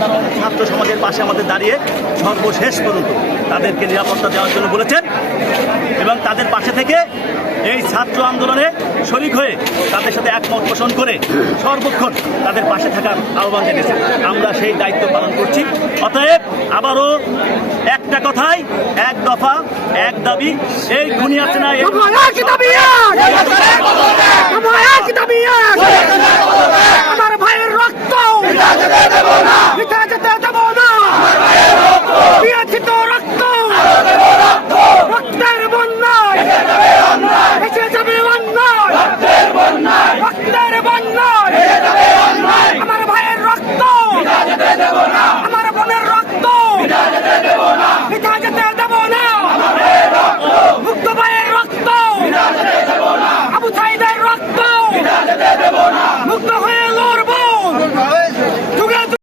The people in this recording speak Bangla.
সাধারণ ছাত্র সমাজের পাশে আমাদের দাঁড়িয়ে সর্বশেষ পর্যন্ত তাদেরকে নিরাপত্তা দেওয়ার জন্য বলেছেন এবং তাদের পাশে থেকে এই ছাত্র আন্দোলনে শরিক হয়ে তাদের সাথে একমত পোষণ করে সর্বক্ষণ তাদের পাশে থাকার আহ্বান জানিয়েছেন। আমরা সেই দায়িত্ব পালন করছি। অতএব আবারও একটা কথাই, এক দফা এক দাবি, এই খুনি হাসিনা আমার ভাইয়ের রক্ত